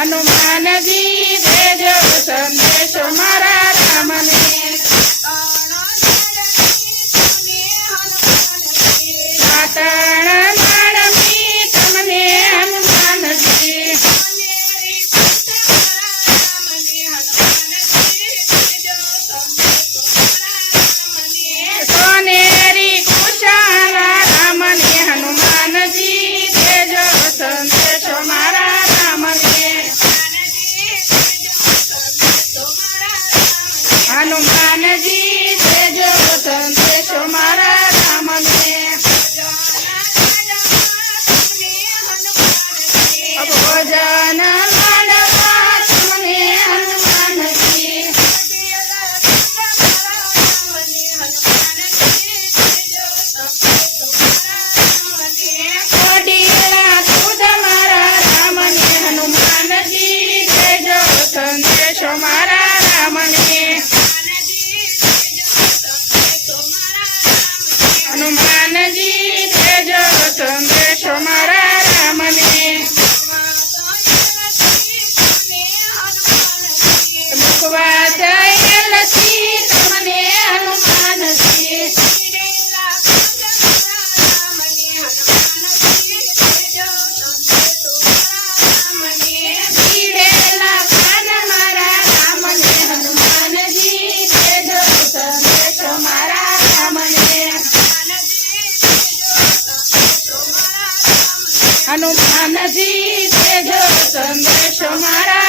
I know Hanumanji તે જો સંદેશો મારા.